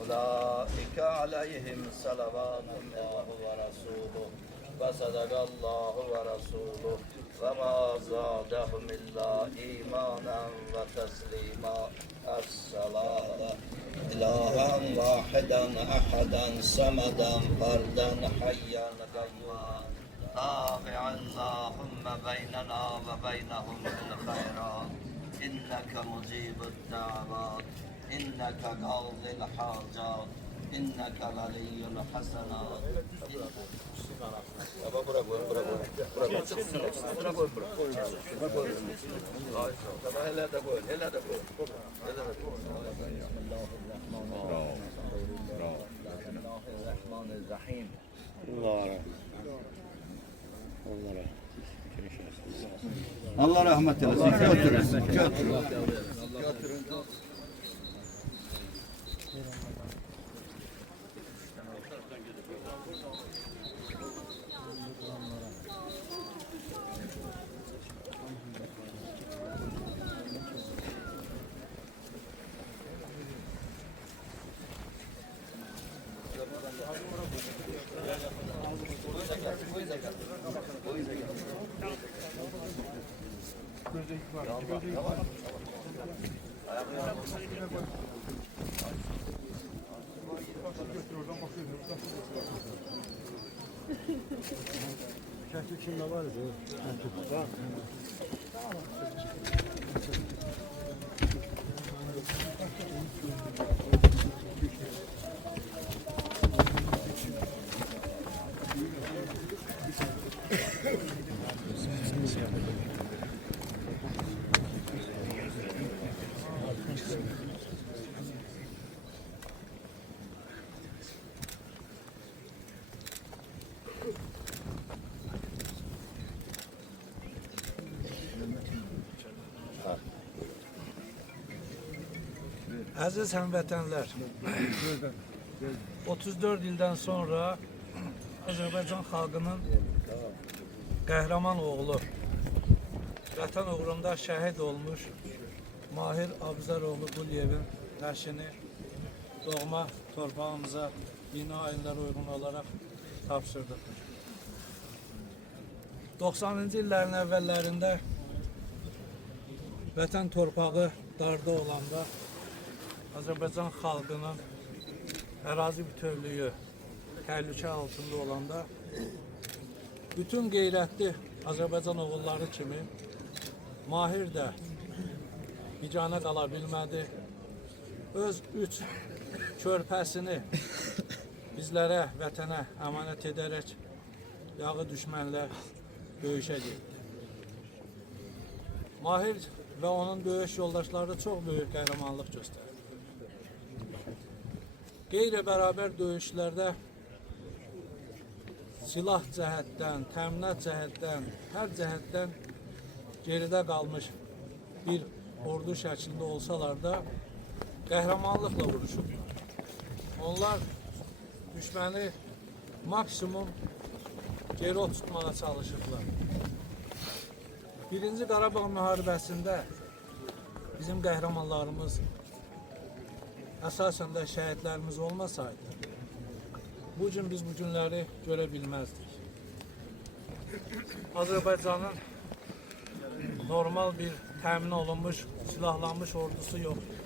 أولئك عليهم صلوات الله ورسوله وصدق الله ورسوله وما زادهم إلا إيمانا وتسليما الصلاة إلها واحدا أحدا صمدا فردا حيا قيوما تابع اللهم بيننا وبينهم بالخيرات إنك مجيب الدعوات إنك قاضي الحاجات إنك ولي الحسنات Allah rahmet eylesin. Götürün. Aziz həmvətənlər, 34 ildən sonra Azərbaycan xalqının qəhrəman oğlu, vətən uğrunda şəhid olmuş Mahir Abuzaroğlu Quliyevin nəşini doğma torpağımıza yeni ayinlərə uyğun olaraq tapşırdıq. 90-cı illərin əvvəllərində vətən torpağı darda olanda Azərbaycan xalqının ərazi bütövlüyü təhlükə altında olanda bütün qeyrətli Azərbaycan oğulları kimi Mahir də bicana qala bilmədi. Öz 3 körpəsini bizlərə, vətənə əmanət edərək yağı düşmənlə döyüşə getdi. Mahir və onun döyüş yoldaşları çox böyük qəhrəmanlıq göstərdi. Qeyri-bərabər döyüşlərdə silah cəhətdən, təminat cəhətdən, hər cəhətdən geridə qalmış bir ordu şəklində olsalar da qəhrəmanlıqla vuruşublar. Onlar düşməni maksimum geri tutmağa çalışıblar. Birinci Qarabağ müharibəsində bizim qəhrəmanlarımız əsasən də şəhidlərimiz olmasaydı, bu gün biz bu günləri görə bilməzdik. Azərbaycanın normal bir təmin olunmuş, silahlanmış ordusu yoxdur.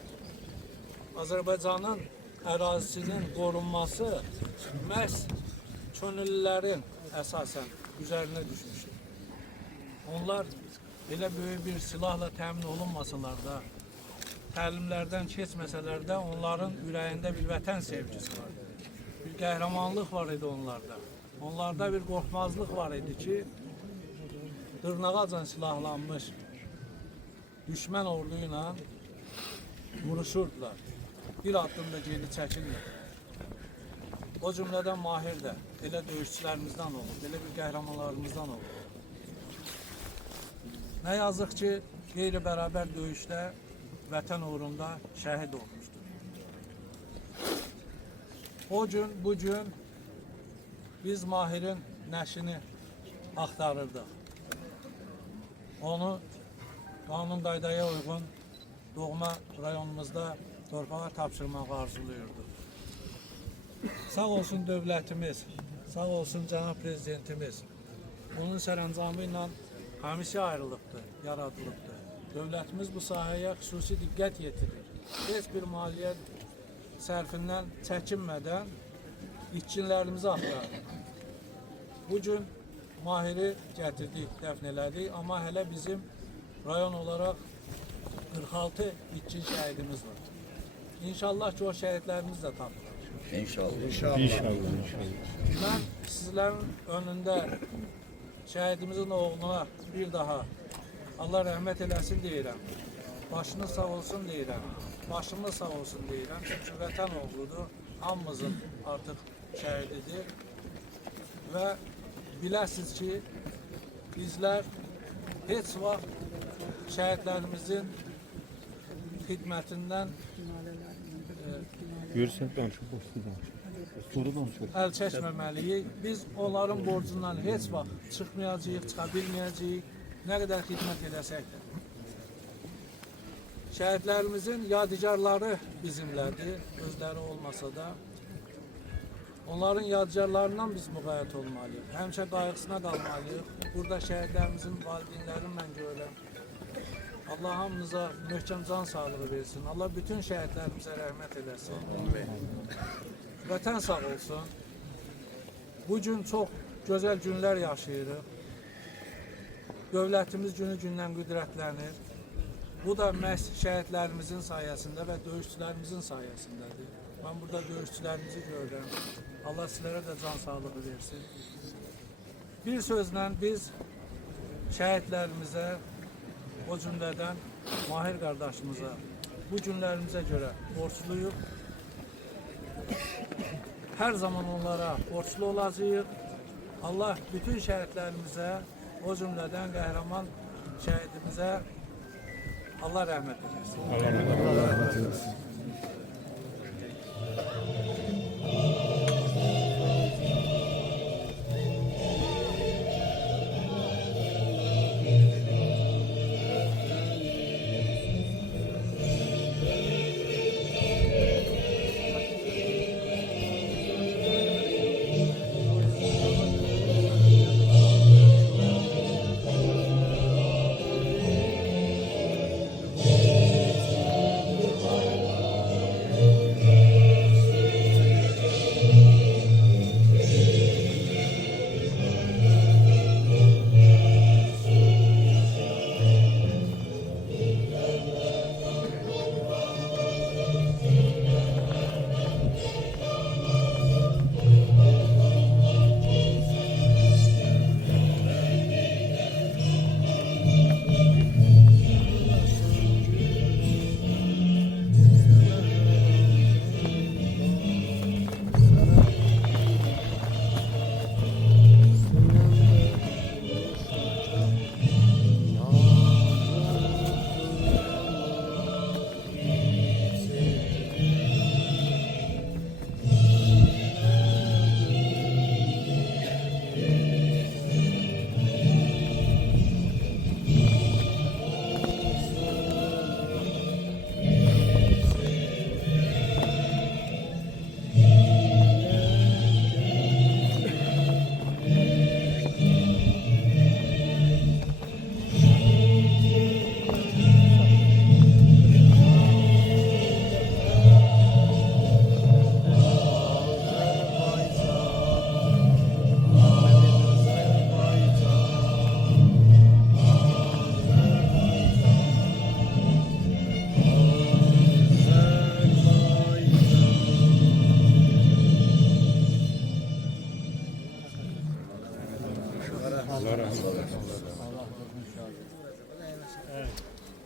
Azərbaycanın ərazisinin qorunması məhz könüllülərin əsasən üzərinə düşmüşdür. Onlar elə böyük bir silahla təmin olunmasalar da, təlimlərdən keçməsələr də onların ürəyində bir vətən sevgisi vardı. Bir qəhrəmanlıq var idi onlarda. Onlarda bir qorxmazlıq var idi ki, dırnağacan silahlanmış düşmən ordu ilə vuruşurdular. Bir addım da geri çəkilmir. O cümlədən Mahir də elə döyüşçülərimizdən olub, elə bir qəhrəmanlarımızdan olub. Nə yazıq ki, qeyri-bərabər döyüşdə vətən uğrunda şəhid olmuşdur. O gün, bu gün biz Mahirin nəşini axtarırdıq. Onu qanun qaydaya uyğun doğma rayonumuzda torpağa tapşırmaq arzulayırdıq. Sağ olsun dövlətimiz, sağ olsun cənab prezidentimiz. Bunun sərəncamı ilə komissiya ayrılıbdır, yaradılıbdır. Dövlətimiz bu sahəyə xüsusi diqqət yetirir. Heç bir maliyyə sərfindən çəkinmədən itkinlərimizi axtarır. Bugün Mahiri gətirdik, dəfn elədik, amma hələ bizim rayon olaraq 46 itkin şəhidimiz var. İnşallah ki, o şəhidlərimiz də tapılır. İnşallah. Mən sizlərin önündə şəhidimizin oğluna bir daha Allah rəhmət eləsin deyirəm. Başınız sağ olsun deyirəm. Başımız sağ olsun deyirəm. Çünki vətən oğludur. Hamımızın artıq şəhididir. Və biləsiniz ki, bizlər heç vaxt şəhidlərimizin xidmətindən əl çəkməməliyik. Biz onların borcundan heç vaxt çıxmayacağıq, çıxa bilməyəcəyik, nə qədər xidmət edəsək də. Şəhidlərimizin yadigarları bizimlədir, özləri olmasa da. Onların yadigarlarından biz müğayət olmalıyıq, həmişə qayğısına qalmalıyıq. Burada şəhidlərimizin valideynlərini mən görürəm. Allah hamınıza möhkəm can sağlığı versin. Allah bütün şəhidlərimizə rəhmət eləsin. Vətən sağ olsun. Bugün çox gözəl günlər yaşayırıq. Dövlətimiz günü-gündən qüdrətlənir. Bu da məhz şəhidlərimizin sayəsində və döyüşçülərimizin sayəsindədir. Mən burada döyüşçülərimizi görürəm. Allah sizlərə də can sağlığı versin. Bir sözlə biz şəhidlərimizə, o cümlədən Mahir qardaşımıza bu günlərimizə görə borçluyuq. Hər zaman onlara borçlu olacağıq. Allah bütün şəhidlərimizə, o cümlədən qəhrəman şəhidimizə Allah rəhmət edilsin. Allah rəhmət edilsin.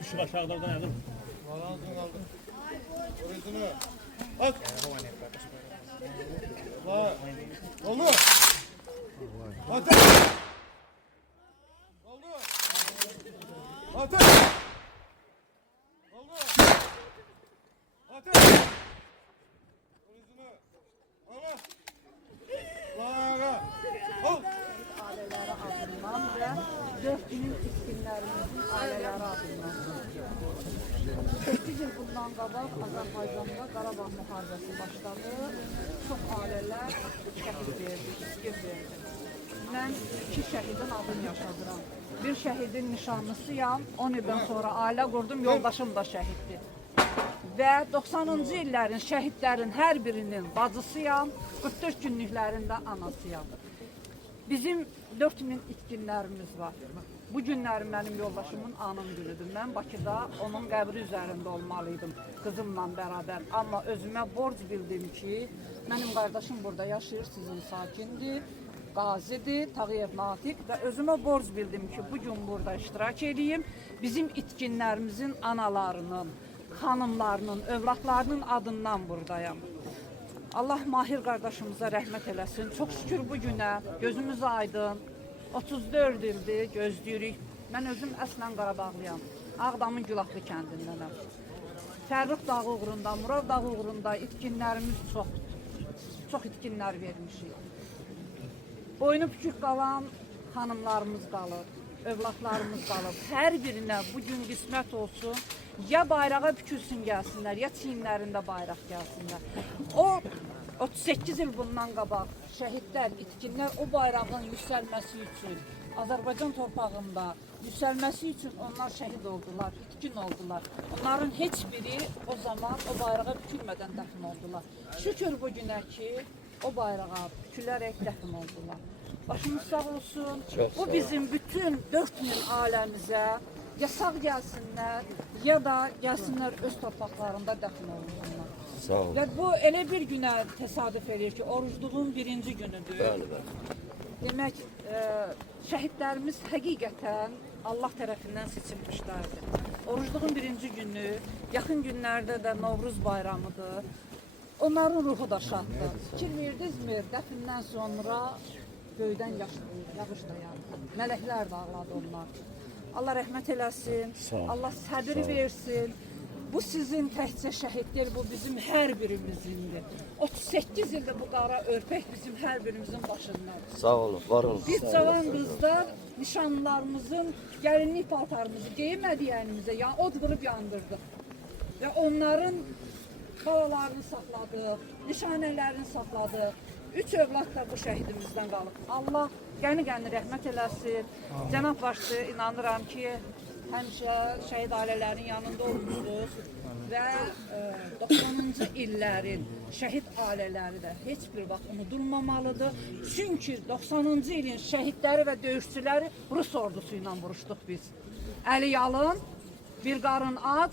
Işık aşağıdan yanım. At. Var. Oldu. At. Oldu. At. Oldu. At. Turizmi. Allah. Var. Al. Aileleri adından ve 4 günün iskinlerimizin aileleri adından. 8 yıl bundan qabaq Azərbaycanda Qarabağ müharibəsi başladı. Çox ailələr şəhid verdi, iskin verdi. Mən 2 şəhidin adını yaşadıram. Bir şəhidin nişanlısıyam, 10 ildən sonra ailə qurdum, yoldaşım da şəhiddir. Və 90-cı illərin şəhidlərin hər birinin bacısıyam, 44 günlüklərində anasıyam. Bizim 4000 itkinlərimiz var. Bu günləri mənim yoldaşımın anım günüdür. Mən Bakıda onun qəbri üzərində olmalıydım qızımla bərabər. Amma özümə borc bildim ki, mənim qardaşım burada yaşayır, sizin sakindir, qazidir, Tağıyev Natiq və özümə borc bildim ki, bugün burada iştirak edeyim. Bizim itkinlərimizin analarının, xanımlarının, övladlarının adından buradayam. Allah Mahir qardaşımıza rəhmət eləsin. Çox şükür bu günə, gözümüz aydın. 34 ildir, gözləyirik. Mən özüm əslən Qarabağlıyam. Ağdamın Gülahlı kəndindənəm. Fərrux dağı uğrunda, Murav dağı uğrunda itkinlərimiz çox itkinlər vermişik. Boynu bükük qalan xanımlarımız qalıb, övladlarımız qalıb. Hər birinə bugün qismət olsun, ya bayrağa bükülsün gəlsinlər, ya çiyinlərində bayraq gəlsinlər. O 38 il bundan qabaq şəhidlər, itkinlər o bayrağın yüksəlməsi üçün, Azərbaycan torpağında yüksəlməsi üçün onlar şəhid oldular, itkin oldular. Onların heç biri o zaman o bayrağa bükülmədən dəfn oldular. Şükür bu günə ki, o bayrağa bükülərək dəfn oldular. Başımız sağ olsun. Bu bizim bütün 4000 ailəmizə ya sağ gəlsinlər, ya da gəlsinlər öz torpaqlarında dəfn olunsunlar. Sağ ol. Və bu elə bir günə təsadüf edir ki, orucluğun birinci günüdür. Bəli. Demək, şəhidlərimiz həqiqətən Allah tərəfindən seçilmişlərdir. Orucluğun birinci günü, yaxın günlərdə də Novruz bayramıdır. Onların ruhu da şaddır. Fikir verdinizmi, dəfindən sonra göydən yağış da yağdı. Mələklər də ağladı onlar. Allah rəhmət eləsin, Allah səbir versin. Bu sizin təkcə şəhid deyil, bu bizim hər birimizindir. 38 ildə bu qara örpək bizim hər birimizin başındadır. Sağ olun, var olun. Biz cavan qızlar nişanlılarımızın gəlinlik paltarımızı geymədiyənimizə od qırıb yandırdıq. Və onların xalalarını saxladıq, nişanələrini saxladıq. 3 övlad da bu şəhidimizdən qalıb. Allah qəni-qəni rəhmət eləsin. Cənab başçı, inanıram ki, həmişə şəhid ailələrin yanında olmuşuz və 90-cı illərin şəhid ailələri də heç bir vaxt unudulmamalıdır. Çünki 90-cı ilin şəhidləri və döyüşçüləri Rus ordusu ilə vuruşduq biz. Əli yalın, bir qarın ac,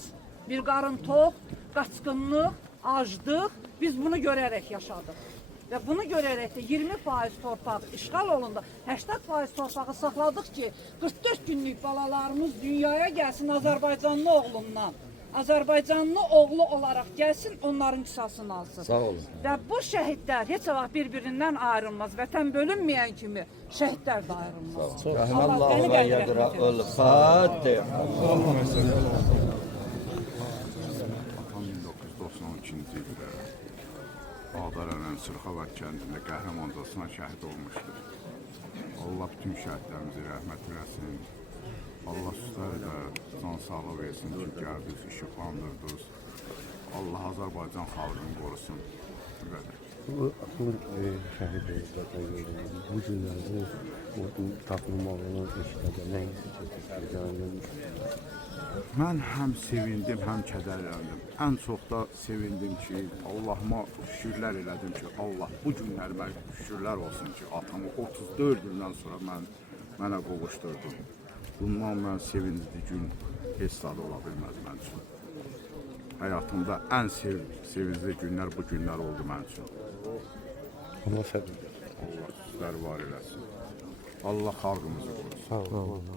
bir qarın tox, qaçqınlıq, aclıq, biz bunu görərək yaşadıq. Və bunu görərək də 20% torpaq işğal olundu, 80% torpağı saxladıq ki, 44 günlük balalarımız dünyaya gəlsin Azərbaycanlı oğlundan. Azərbaycanlı oğlu olaraq gəlsin, onların qisasını alsın. Sağ olun. Və bu şəhidlər heç vaxt bir-birindən ayrılmaz. Vətən bölünməyən kimi şəhidlər də ayrılmaz. Rəhməllahu və yəqra'ul Fatih. 1992-ci ildə Ağdərənin Sırxavət kəndində qəhrəmancasına şəhid olmuşdur. Allah bütün şəhidlərimizi rəhmət eləsin. Allah sizlərə də can sağlığı versin ki, gəldiniz, işıqlandırdınız. Allah Azərbaycan xalqını qorusun. Bu şəhid bu günlərdə tapılmağının işlədə nə hissə Mən həm sevindim, həm kədərləndim. Ən çox da sevindim ki, Allahıma şükürlər elədim ki, Allah bu günlərimə şükürlər olsun ki, atamı 34 ildən sonra mənə qovuşdurdu. Bundan mən sevincli gün heç zad ola bilməz mən üçün. Həyatımda ən sevincli günlər bu günlər oldu mən üçün. Allah səbir. Allah sizləri var eləsin. Allah xalqımızı qorusun. Sağ olun.